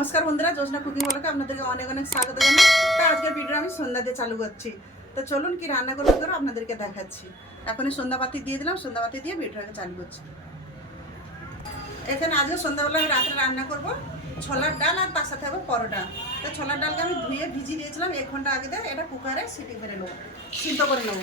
নমস্কার বন্ধুরা যোজনা কুকিং বলকে আপনাদেরকে অনেক অনেক স্বাগত জানাই। তো আজকের ভিডিও আমি সন্ধ্যা দিয়ে চালু করছি। তো চলুন কি রান্না করব করো আপনাদেরকে দেখাচ্ছি। এখনই সন্ধ্যাবাতি দিয়ে দিলাম সন্ধ্যাবাতি দিয়ে ভিডিওটাকে চালু করছি। এখানে আজকে সন্ধ্যাবেলা আমি রাত্রে রান্না করব ছোলার ডাল আর তার সাথে হবে পরোটা। তো ছোলার ডালকে আমি ধুয়ে ভিজিয়ে দিয়েছিলাম, এক ঘণ্টা আগে দিয়ে এটা কুকারে সিটি করে নেব, সিদ্ধ করে নেব।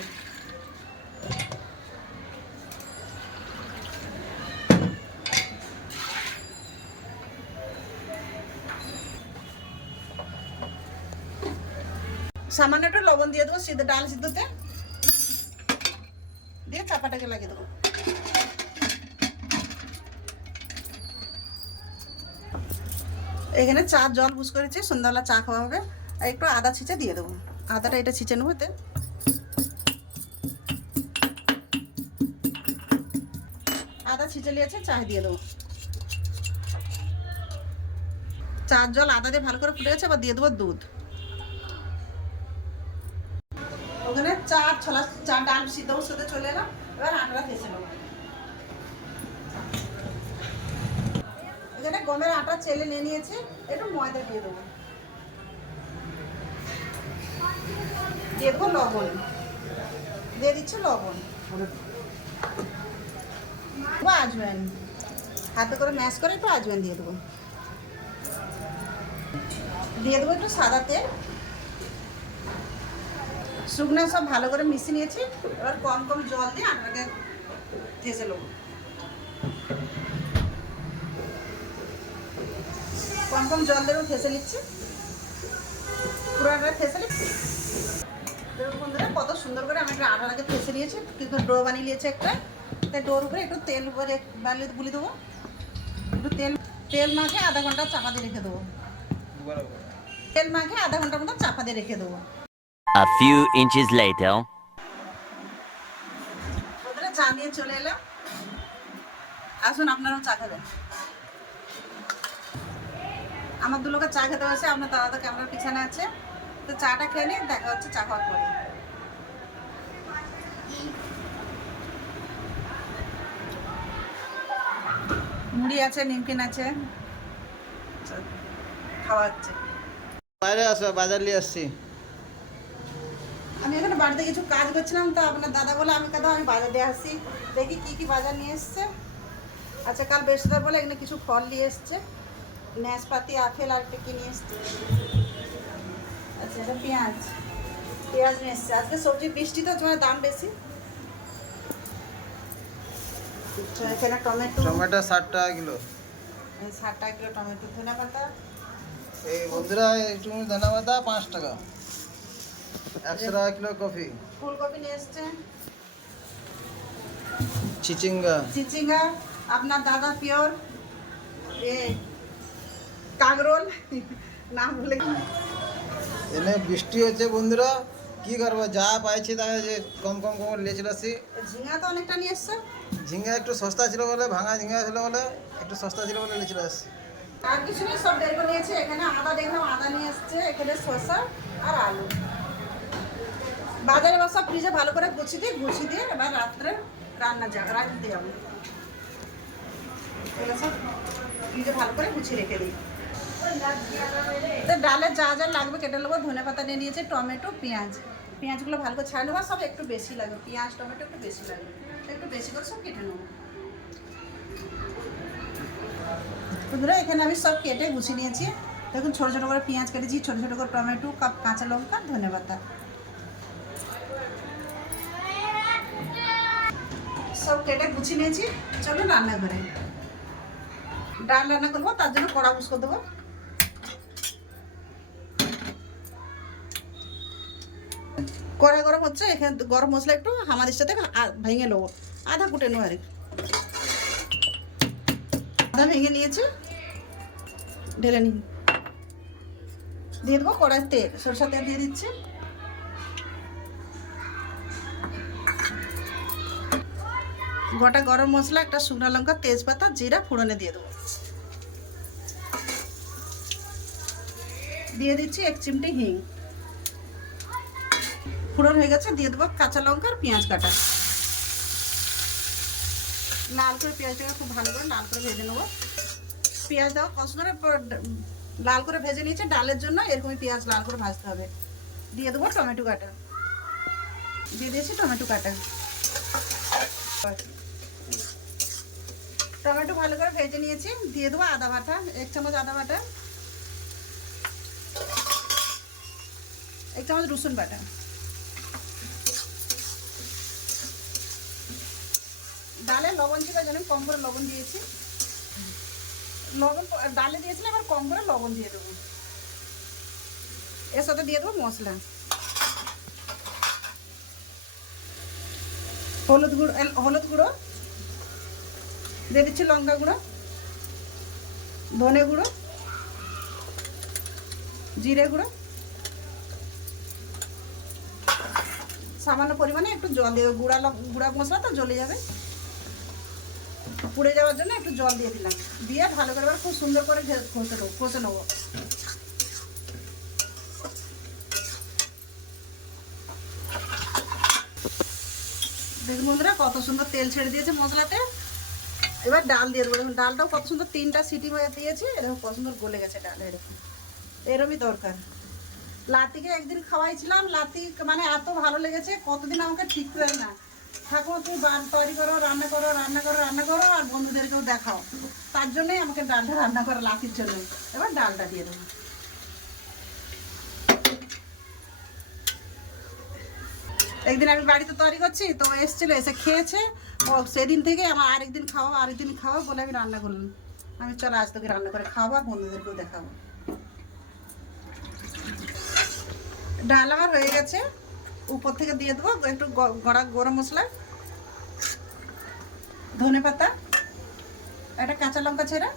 সামান্য একটু লবণ দিয়ে দেবো, সিদ্ধ ডাল সিদ্ধতে। দিয়ে চাপাটাকে লাগিয়ে দেবো। এখানে চা জল বুঝ করেছি, সন্ধ্যাবেলা চা খাওয়া হবে। আর একটু আদা ছিঁচে দিয়ে দেবো। আদাটা এটা ছিঁচে নেব আদা ছিঁচে নিয়েছে চা দিয়ে দেবো। চার জল আদা দিয়ে ভালো করে ফুটে গেছে আবার দিয়ে দেবো দুধ। ওখানে চার ছলা চার ডাল সিদ্ধ সাথে চলে এলাম। এবার আটাটা ফেসে নেব। এখানে গমের আটা চেলে নিয়ে নিয়েছি, একটু ময়দা দিয়ে দেবো। দেবো লবণ। দিয়ে দিচ্ছি লবণ। দেবো আজওয়াইন। হাতে করে ম্যাশ করে একটু আজওয়াইন দিয়ে দেবো। দিয়ে দেবো একটু সাদা তেল। শুকনো সব ভালো করে মিশিয়ে নিয়েছি। এবার কম কম জল দিয়ে আটাটাকে থেসে নেব। কম কম জল দেবো থেসে নিচ্ছি। পুরো আটা থেসে নিচ্ছি। বন্ধুরা কত সুন্দর করে আমি একটা আটাটাকে থেসে নিয়েছি। কিন্তু ডো বানিয়ে নিয়েছি একটা। তাই ডোর উপরে একটু তেল উপরে বানিয়ে গুলি দেবো। একটু তেল তেল মাখে আধা ঘণ্টা চাপা দিয়ে রেখে দেবো। তেল মাখে আধা ঘণ্টার মতো চাপা দিয়ে রেখে দেবো। A few inches later. বন্ধুরা চা নিয়ে চলে এলাম। আসুন আপনারাও চা খাবেন। আমার দুলোকে চা খেতে বসে আপনার দাদা তো ক্যামেরার পিছনে আছে। তো চাটা খেয়ে নিয়ে দেখা হচ্ছে চা খাওয়ার পরে। মুড়ি আছে নিমকিন আছে। খাওয়া হচ্ছে। বাইরে আসো বাজার নিয়ে আসছি। বাড়িতে কিছু কাজ করছিলাম তো আপনার দাদা বলে আমি কথা আমি বাজারে আসছি দেখি কি কি বাজার নিয়ে এসছে। আচ্ছা কাল বৃহস্পতিবার বলে এখানে কিছু ফল নিয়ে এসছে। নাশপাতি আপেল আর একটা কি নিয়ে এসছে। আচ্ছা এটা পেঁয়াজ। পেঁয়াজ নিয়ে এসছে। আজকে সবজি বৃষ্টি তো তোমার দাম বেশি। এখানে টমেটো। টমেটো ষাট টাকা কিলো। ষাট টাকা কিলো টমেটো ধনে পাতা এই বন্ধুরা একটু ধনা পাতা পাঁচ টাকা। একশো টাকা কিলো কফি। ফুলকপি নিয়ে এসছে। চিচিঙ্গা। চিচিঙ্গা আপনার দাদা পিওর। এ কাগরোল নাম বলে এনে বৃষ্টি হচ্ছে বন্ধুরা। কি করব? যা পাইছি তাকে যে কম কম কম নিয়ে চলে আসছি ঝিঙা তো অনেকটা নিয়ে এসছে। ঝিঙ্গা একটু সস্তা ছিল বলে ভাঙা ঝিঙ্গা ছিল বলে একটু সস্তা ছিল বলে নিয়ে চলে আসছি আর কিছু নেই সব করে নিয়েছে। এখানে আদা দেখলাম আদা নিয়ে এসছে। এখানে শসা আর আলু। বাজারে সব ফ্রিজে ভালো করে গুছিয়ে দিয়ে গুছিয়ে দিয়ে এবার রাত্রে রান্না যা রাখতে এগুলো সব ফ্রিজে ভালো করে গুছিয়ে রেখে দিই। তো ডালে যা যা লাগবে কেটে নেব, ধনে পাতা নিয়ে নিয়েছে, টমেটো, পেঁয়াজ। পেঁয়াজগুলো ভালো করে ছাড় নেব, সব একটু বেশি লাগবে। পেঁয়াজ, টমেটো একটু বেশি লাগবে। একটু বেশি করে সব কেটে নেব। বন্ধুরা, এখানে আমি সব কেটে গুছিয়ে নিয়েছি। দেখুন, ছোটো ছোটো করে পেঁয়াজ কেটেছি, ছোটো ছোটো করে টমেটো, কাঁচা লঙ্কা, ধনে পাতা। সব কেটে গুছিয়ে নিয়েছি। চলো রান্না করে। ডাল রান্না করব, তার জন্য কড়া বুস করে দেবো। কড়া গরম হচ্ছে, এখানে গরম মশলা একটু আমাদের সাথে ভেঙে নেব। আধা কুটে নেব আর। আদা ভেঙে নিয়েছি। ঢেলে নিন দিয়ে দেবো কড়াই তেল সরষা তেল দিয়ে দিচ্ছি। গোটা গরম মশলা, একটা শুকনো লঙ্কা, তেজপাতা, জিরা ফোড়নে দিয়ে দেবো। দিয়ে দিচ্ছি এক চিমটি হিং। ফোড়ন হয়ে গেছে, দিয়ে দেবো কাঁচা লঙ্কা আর পেঁয়াজ কাটা। লাল করে পেঁয়াজটাকে খুব ভালো করে লাল করে ভেজে নেব। পেঁয়াজ দেওয়া কষ্ট করে লাল করে ভেজে নিয়েছে, ডালের জন্য এরকমই পেঁয়াজ লাল করে ভাজতে হবে। দিয়ে দেবো টমেটো কাটা। দিয়ে দিয়েছি টমেটো কাটা। টমেটো ভালো করে ভেজে নিয়েছি। দিয়ে দেবো আদা বাটা, এক চামচ আদা বাটা, এক চামচ রসুন বাটা। ডালে লবণ ছিল যেন কম করে লবণ দিয়েছি। লবণ ডালে দিয়েছিলাম এবার কম করে লবণ দিয়ে দেবো। এর সাথে দিয়ে দেবো মশলা। হলুদ গুঁড়ো হলুদ গুঁড়ো দিয়ে দিচ্ছি লঙ্কা গুঁড়ো, ধনে গুঁড়ো, জিরে গুঁড়ো। সামান্য পরিমাণে একটু জল দিয়ে গুঁড়া গুঁড়া মশলা তো জ্বলে যাবে। পুড়ে যাওয়ার জন্য একটু জল দিয়ে দিলাম। দিয়ে ভালো করে খুব সুন্দর করে ঘে- নেব কষে নেব। দেখুন বন্ধুরা, কত সুন্দর তেল ছেড়ে দিয়েছে মশলাতে। এবার ডাল দিয়ে দেবো। ডালটাও কত সুন্দর তিনটা সিটি মেয়ে দিয়েছে। এরকম কত সুন্দর গলে গেছে ডাল, এরকম। এরমই দরকার। লাতিকে একদিন খাওয়াইছিলাম। লাতি মানে এত ভালো লেগেছে, কতদিন আমাকে ঠিক করে না। ঠাকুমা, তুমি বার তৈরি করো, রান্না করো রান্না করো রান্না করো, আর বন্ধুদেরকেও দেখাও। তার জন্যই আমাকে ডালটা রান্না করো লাতির জন্য এবার ডালটা দিয়ে দেবো। একদিন আমি বাড়িতে তৈরি করছি, তো এসেছিল, এসে খেয়েছে। ও সেদিন থেকে আমার আরেকদিন খাওয়া আরেকদিন খাওয়া বলে আমি রান্না করলাম। আমি চলো আজ তোকে রান্না করে খাওয়া আর বন্ধুদেরকেও দেখাবো। ডাল আমার হয়ে গেছে। উপর থেকে দিয়ে দেবো, একটু গড়া গরম মশলা। ধনে পাতা। একটা কাঁচা লঙ্কা ছেঁড়া।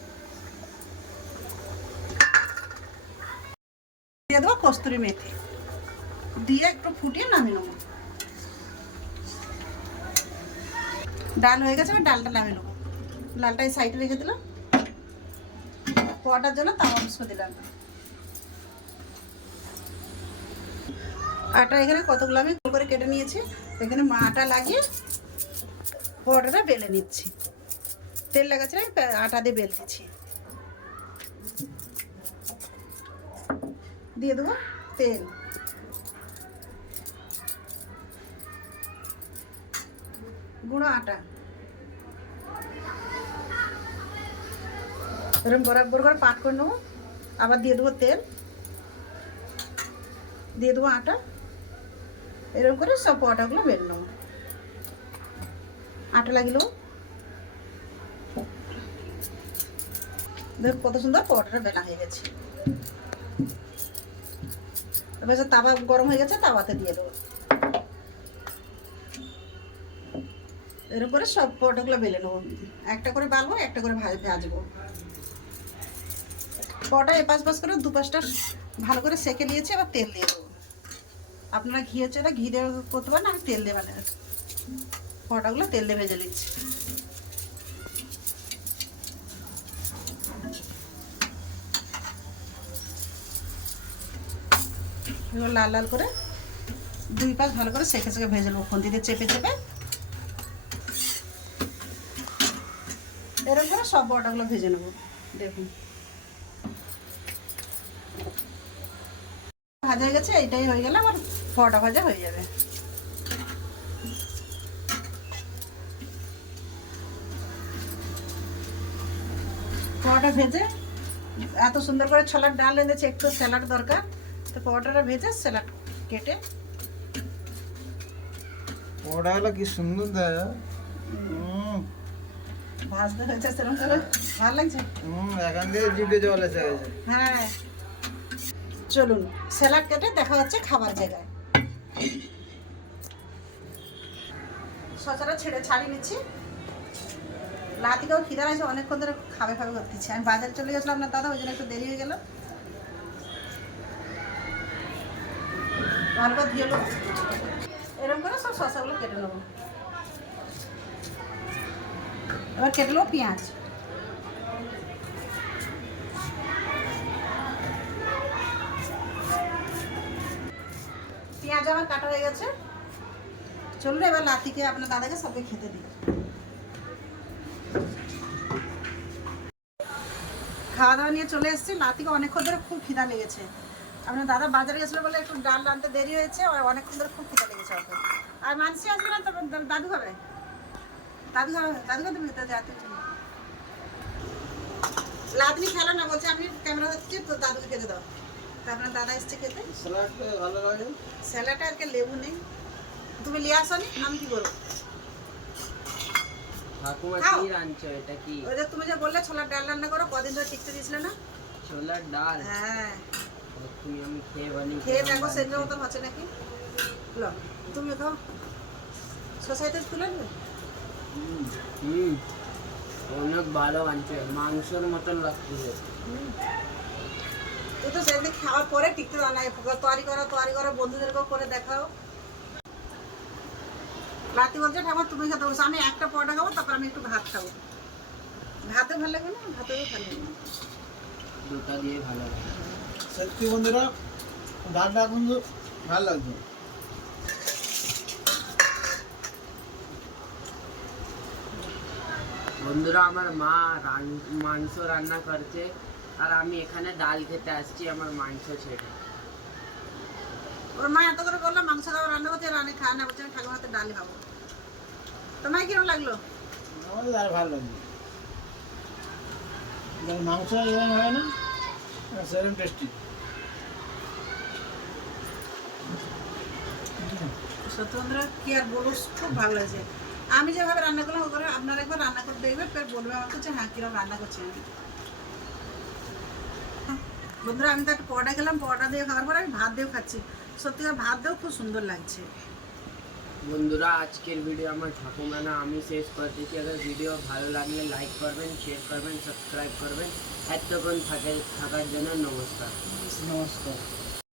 দিয়ে দেবো কস্তুরি মেথি। দিয়ে একটু ফুটিয়ে নামিয়ে নেব। ডাল হয়ে গেছে আমি ডালটা নামিয়ে নেব। ডালটা এই সাইডে রেখে দিলাম। পোয়াটার জন্য তাও অংশ দিলাম। আটা এখানে কতগুলো আমি গোল করে কেটে নিয়েছি। এখানে মা আটা লাগিয়ে পরোটাটা বেলে নিচ্ছি। তেল লাগাচ্ছে আটা দিয়ে বেলতেছি দিয়ে দেবো তেল। গুঁড়ো আটা। এরকম বরাবর করে পাট করে নেব। আবার দিয়ে দেবো তেল। দিয়ে দেবো আটা। এরকম করে সব পরোটাগুলো বের নেব। আটা লাগিলো দেখ কত সুন্দর পরোটাটা বেলা হয়ে গেছে। এবার তাওয়া গরম হয়ে গেছে, তাওয়াতে দিয়ে দেবো। এরকম করে সব পরোটাগুলো বেলে নেব। একটা করে বালবো, একটা করে ভাজ- ভাজবো। পরোটা এপাশ পাশ করে দুপাশটা ভালো করে সেকে নিয়েছি, এবার তেল দিয়ে দেবো। আপনারা ঘি হচ্ছে না ঘি দিয়ে করতে পারেন, আমি তেল দিয়ে বানাই। পরোটাগুলো তেল দিয়ে ভেজে নিচ্ছি। লাল লাল করে দুই পাশ ভালো করে সেকে সেকে ভেজে নেব। খুন্তি দিয়ে চেপে চেপে। এরকম করে সব বড়াগুলো ভেজে নেব। দেখুন। ভাজা হয়ে গেছে এইটাই হয়ে গেলে আমার পরোটা ভাজা হয়ে যাবে। পরোটা ভেজে এত সুন্দর করে ছোলার ডাল এনেছে একটু স্যালাড দরকার। তো পরোটাটা ভেজে স্যালাড কেটে হলো কি সুন্দর দেয়। ভাজতে হয়েছে সেরকম করে। ভালো লাগছে? হুম এখান থেকে জিভে জল এসে গেছে। হ্যাঁ। চলুন স্যালাড কেটে দেখা যাচ্ছে খাবার জায়গায়। শশাটা ছেড়ে ছাড়িয়ে নিচ্ছি। লাতিকেও খিদা আছে অনেকক্ষণ ধরে খাবে খাবে করতেছি। আমি বাজারে চলে গেছিলাম না দাদা ওই জন্য একটু দেরি হয়ে গেল। ভালো ধুয়ে নেব এরকম করে সব শশাগুলো কেটে নেব। এবার কেটে নেব পেঁয়াজ পেঁয়াজ আমার কাটা হয়ে গেছে। চলুন এবার লাতিকে আপনার দাদাকে সবকে খেতে দিই। খাওয়া দাওয়া নিয়ে চলে এসেছি। নাতিকে অনেকক্ষণ ধরে খুব খিদা লেগেছে। আপনার দাদা বাজারে গেছিল বলে একটু ডাল আনতে দেরি হয়েছে, আর অনেকক্ষণ ধরে খুব খিদা লেগেছে ওকে। আর মানসি আসবে না তো? দাদু খাবে লাদনি খেলো না বলছে আমি ক্যামেরা হচ্ছে তো দাদুকে খেতে দাও। তারপরে দাদা এসছে খেতে। ভালো লাগে? আর লেবু নেই। তুমি নিয়ে আসো আমি কি করব? ঠাকুমা কি রাঁধছো এটা কি? ওই যে তুমি যে বললে ছোলার ডাল রান্না করো কদিন ধরে টিকতে দিয়েছিলে না? ছোলার ডাল? হ্যাঁ। তুমি আমি খেয়ে বলি খেয়ে দেখো সেগুলো মতন হচ্ছে নাকি? লো তুমি খাও। সোসাইটি তুলে নেবে অনেক ভালো বানছে মাংসের মতন লাগছে তুই তো সেদিন খাওয়ার পরে টিকতে দাও না তৈরি করো তৈরি করো বন্ধুদেরকেও করে দেখাও রাতে বলছে ঠাকুর তুমি খেতে বলছো আমি একটা পরোটা খাব তারপর আমি একটু ভাত খাব ভাতে ভালো লাগে না ভাতেও ভালো লাগে না দুটা দিয়ে ভালো লাগে সত্যি বন্ধুরা ডালটা কিন্তু ভালো লাগছে বন্ধুরা আমার মা রান- মাংস রান্না করছে আর আমি এখানে ডাল খেতে আসছি আমার মাংস ছেড়ে। ওর মা এত করে বলল মাংস খাব রান্না করতে রান্না খাওয়া না বলছে আমি হাতে ডাল খাব। তোমার কিরম লাগল? ভালো মাংস এরকম হয় না সেরকম টেস্টি কি আর বলব খুব ভালো লাগছে। আমি যেভাবে রান্না করলাম ওভাবে আপনারা একবার রান্না করে দেখবেন ফের বলবে আমাকে যে হ্যাঁ কিরম রান্না করছি আমি বন্ধুরা আমি তো একটা পরোটা খেলাম পরোটা দিয়ে খাওয়ার পর আমি ভাত দিয়েও খাচ্ছি। সত্যিকার ভাত দিয়েও খুব সুন্দর লাগছে। বন্ধুরা আজকের ভিডিও আমার ঠাকুমা না আমি শেষ করতেছি আগে ভিডিও ভালো লাগলে লাইক করবেন শেয়ার করবেন সাবস্ক্রাইব করবেন। এতক্ষণ থাকে থাকার জন্য নমস্কার। নমস্কার।